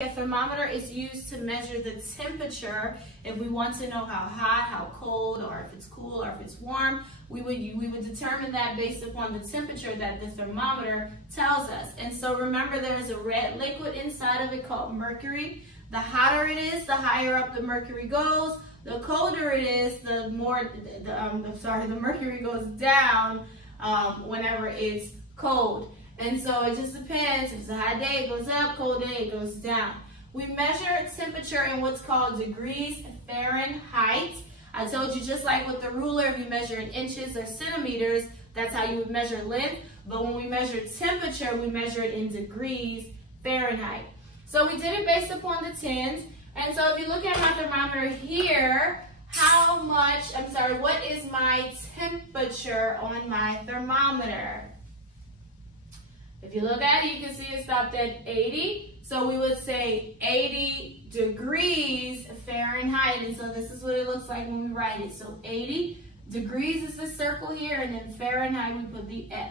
A thermometer is used to measure the temperature. If we want to know how hot, how cold, or if it's cool, or if it's warm, we would determine that based upon the temperature that the thermometer tells us. And so remember, there is a red liquid inside of it called mercury. The hotter it is, the higher up the mercury goes. The colder it is, the more the mercury goes down whenever it's cold. And so it just depends. If it's a hot day, it goes up. Cold day, it goes down. We measure temperature in what's called degrees Fahrenheit. I told you, just like with the ruler, if you measure in inches or centimeters, that's how you would measure length. But when we measure temperature, we measure it in degrees Fahrenheit. So we did it based upon the tens. And so if you look at my thermometer here, what is my temperature on my thermometer? If you look at it, you can see it stopped at 80. So we would say 80 degrees Fahrenheit. And so this is what it looks like when we write it. So 80 degrees is the circle here, and then Fahrenheit, we put the F.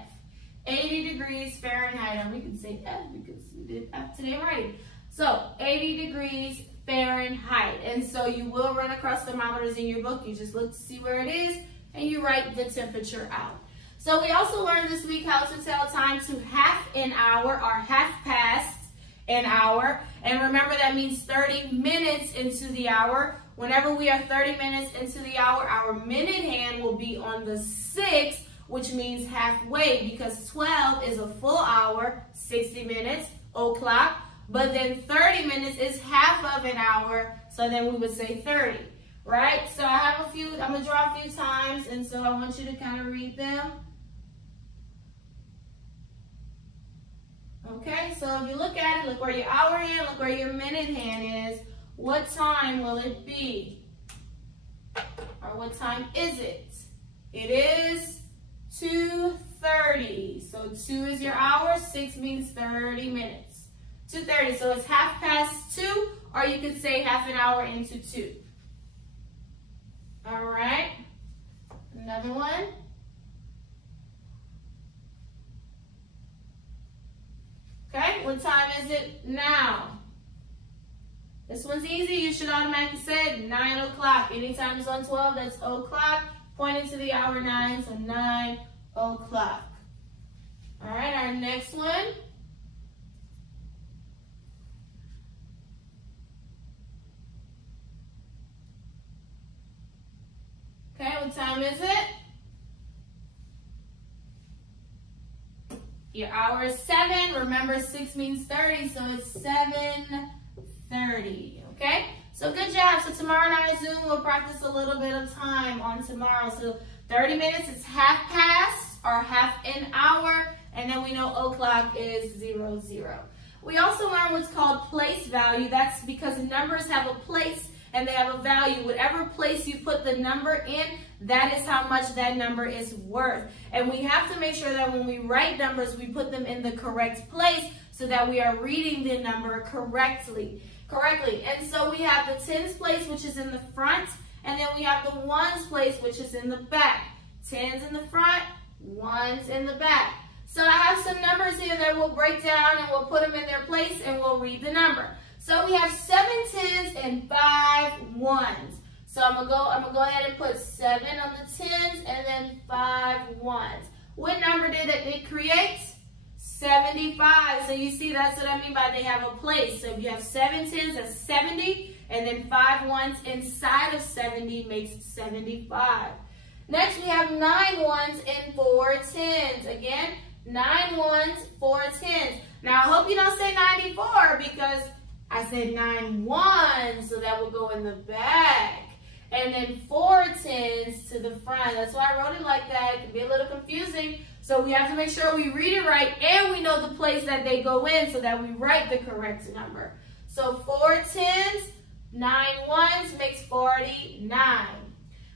80 degrees Fahrenheit, or we can say F because we did F today already. So 80 degrees Fahrenheit. And so you will run across thermometers in your book. You just look to see where it is, and you write the temperature out. So we also learned this week how to tell time to half an hour or half past an hour. And remember, that means 30 minutes into the hour. Whenever we are 30 minutes into the hour, our minute hand will be on the 6, which means halfway, because 12 is a full hour, 60 minutes, o'clock. But then 30 minutes is half of an hour, so then we would say 30, right? So I have I'm going to draw a few times, and so I want you to kind of read them. Okay, so if you look at it, look where your hour hand, look where your minute hand is. What time will it be? Or what time is it? It is 2:30. So 2 is your hour, 6 means 30 minutes. 2:30, so it's half past 2, or you could say half an hour into 2. All right, another one. Okay, what time is it now? This one's easy. You should automatically say 9 o'clock. Anytime it's on 12, that's o'clock. Pointing to the hour 9, so 9 o'clock. All right, our next one. Okay, what time is it? Your hour is 7. Remember, 6 means 30, so it's 7:30. Okay? So good job. So tomorrow night at Zoom, we'll practice a little bit of time on tomorrow. So 30 minutes is half past or half an hour, and then we know o'clock is 00. We also learn what's called place value. That's because numbers have a place and they have a value. Whatever place you put the number in, that is how much that number is worth. And we have to make sure that when we write numbers, we put them in the correct place so that we are reading the number correctly. And so we have the tens place, which is in the front, and then we have the ones place, which is in the back. Tens in the front, ones in the back. So I have some numbers here that we'll break down, and we'll put them in their place, and we'll read the number. So we have 7 tens and 5 ones. So I'm gonna go ahead and put 7 on the tens and then 5 ones. What number did it create? 75. So you see, that's what I mean by they have a place. So if you have 7 tens, that's 70, and then 5 ones inside of 70 makes 75. Next, we have 9 ones and 4 tens. Again, 9 ones, 4 tens. Now I hope you don't say 94 because I said 9 ones, so that will go in the back. And then 4 tens to the front. That's why I wrote it like that. It can be a little confusing. So we have to make sure we read it right and we know the place that they go in so that we write the correct number. So 4 tens, 9 ones makes 49.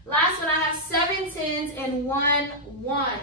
Last one, I have 7 tens and 1 one.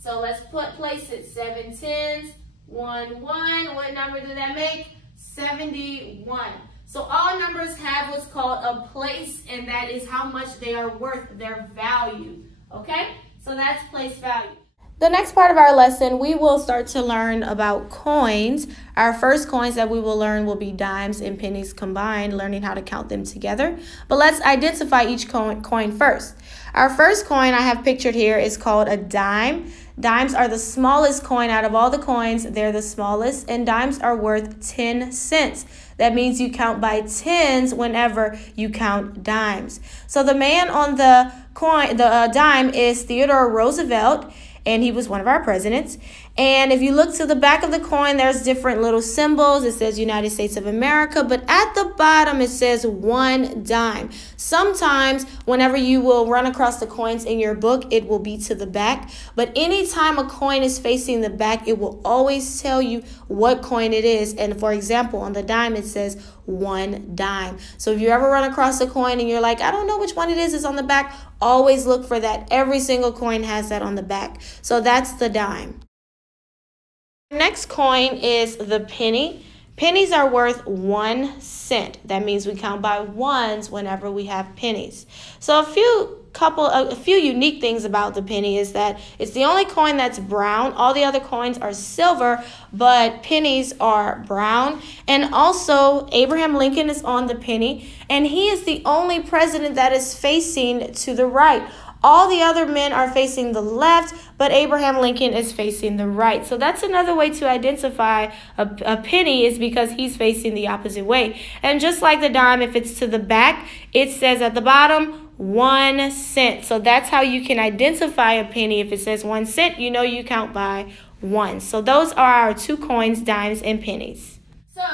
So let's place it. 7 tens, 1 one. What number did that make? 71. So all numbers have what's called a place, and that is how much they are worth, their value. Okay? So that's place value. The next part of our lesson, we will start to learn about coins. Our first coins that we will learn will be dimes and pennies combined, learning how to count them together. But let's identify each coin first. Our first coin I have pictured here is called a dime. Dimes are the smallest coin out of all the coins. They're the smallest, and dimes are worth 10 cents. That means you count by tens whenever you count dimes. So the man on the dime is Theodore Roosevelt, and he was one of our presidents. And if you look to the back of the coin, there's different little symbols. It says United States of America, but at the bottom it says 1 dime. Sometimes whenever you will run across the coins in your book, it will be to the back. But anytime a coin is facing the back, it will always tell you what coin it is. And for example, on the dime, it says 1 dime. So if you ever run across a coin and you're like, I don't know which one it is, it's on the back, always look for that. Every single coin has that on the back. So that's the dime. Next coin is the penny. Pennies are worth 1 cent. That means we count by ones whenever we have pennies. So a few unique things about the penny is that it's the only coin that's brown. All the other coins are silver, but pennies are brown. And also, Abraham Lincoln is on the penny, and he is the only president that is facing to the right. All the other men are facing the left, but Abraham Lincoln is facing the right. So that's another way to identify a penny, is because he's facing the opposite way. And just like the dime, if it's to the back, it says at the bottom, 1 cent. So that's how you can identify a penny. If it says 1 cent, you know you count by ones. So those are our 2 coins, dimes and pennies. So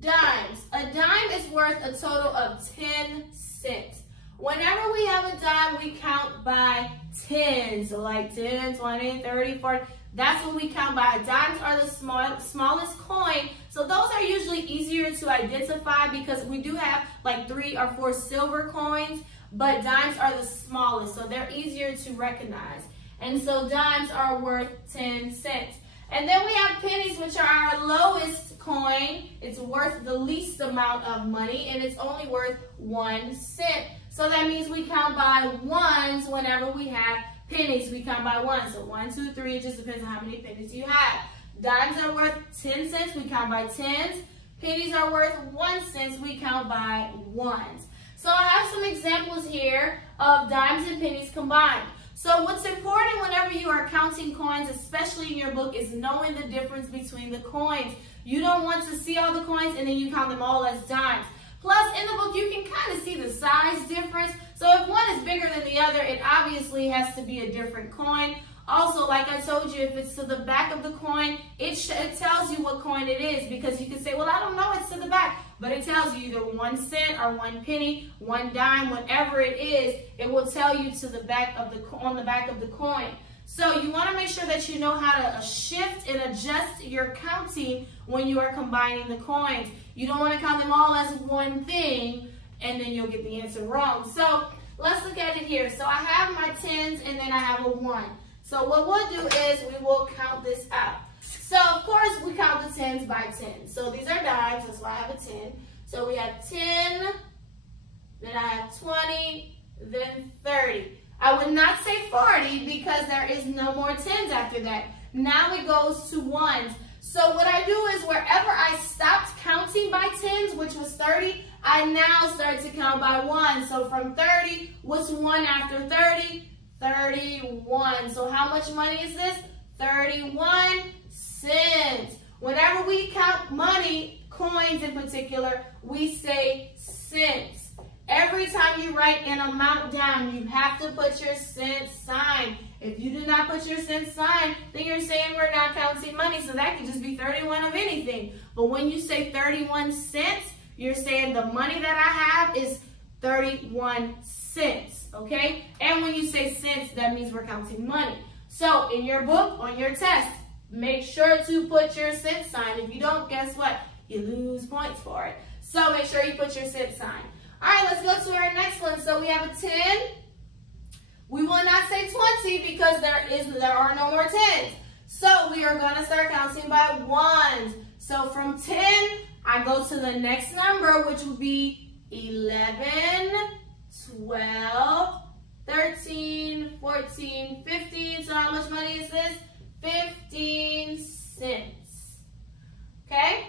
dimes. A dime is worth a total of 10 cents. Whenever we have a dime, we count by tens. So like 10, 20, 30, 40. That's what we count by. Dimes are the smallest coin. So those are usually easier to identify because we do have like 3 or 4 silver coins, but dimes are the smallest. So they're easier to recognize. And so dimes are worth 10 cents. And then we have pennies, which are our lowest coin. It's worth the least amount of money, and it's only worth 1 cent. So that means we count by ones whenever we have pennies. We count by ones. So 1, 2, 3, it just depends on how many pennies you have. Dimes are worth 10 cents. We count by tens. Pennies are worth 1 cent. We count by ones. So I have some examples here of dimes and pennies combined. So what's important whenever you are counting coins, especially in your book, is knowing the difference between the coins. You don't want to see all the coins and then you count them all as dimes. Plus, in the book, you can kind of see the size difference. So if one is bigger than the other, it obviously has to be a different coin. Also, like I told you, if it's to the back of the coin, it tells you what coin it is, because you can say, well, I don't know, it's to the back. But it tells you either 1 cent or 1 penny, 1 dime, whatever it is, it will tell you to the back of on the back of the coin. So you want to make sure that you know how to shift and adjust your counting when you are combining the coins. You don't want to count them all as one thing and then you'll get the answer wrong. So let's look at it here. So I have my tens and then I have a 1. So what we'll do is we will count this out. So of course we count the tens by 10. So these are dimes, that's why I have a 10. So we have 10, then I have 20, then 30. I would not say 40 because there is no more tens after that. Now it goes to ones. So what I do is wherever I stopped counting by tens, which was 30, I now start to count by ones. So from 30, what's 1 after 30? 31. So how much money is this? 31 cents. Whenever we count money, coins in particular, we say cents. Every time you write an amount down, you have to put your cent sign. If you do not put your cent sign, then you're saying we're not counting money. So that could just be 31 of anything. But when you say 31 cents, you're saying the money that I have is 31 cents, okay? And when you say cents, that means we're counting money. So in your book, on your test, make sure to put your cent sign. If you don't, guess what? You lose points for it. So make sure you put your cent sign. All right, let's go to our next one. So we have a 10. We will not say 20 because there are no more 10s. So we are going to start counting by ones. So from 10, I go to the next number, which would be 11, 12, 13, 14, 15. So how much money is this? 15 cents. Okay?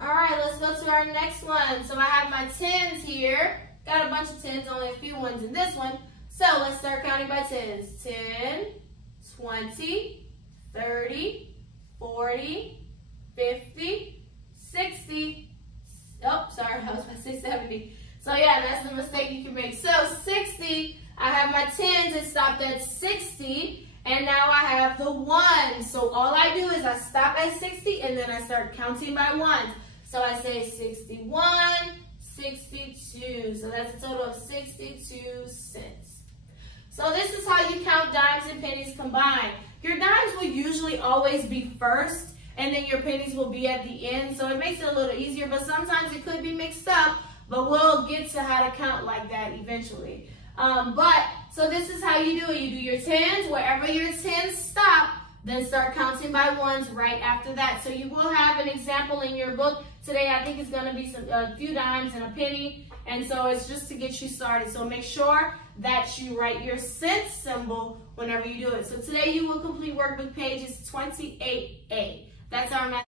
All right, let's go to our next one. So I have my tens here. Got a bunch of tens, only a few ones in this one. So let's start counting by tens. 10, 20, 30, 40, 50, 60. Oh, sorry, I was about to say 70. So yeah, that's the mistake you can make. So 60, I have my tens, it stopped at 60, and now I have the ones. So all I do is I stop at 60, and then I start counting by ones. So I say 61, 62. So that's a total of 62 cents. So this is how you count dimes and pennies combined. Your dimes will usually always be first, and then your pennies will be at the end. So it makes it a little easier, but sometimes it could be mixed up, but we'll get to how to count like that eventually. So this is how you do it. You do your tens, wherever your tens stop, then start counting by ones right after that. So you will have an example in your book. Today I think it's going to be a few dimes and a penny, and so it's just to get you started. So make sure that you write your cent symbol whenever you do it. So today you will complete workbook pages 28A. That's our math.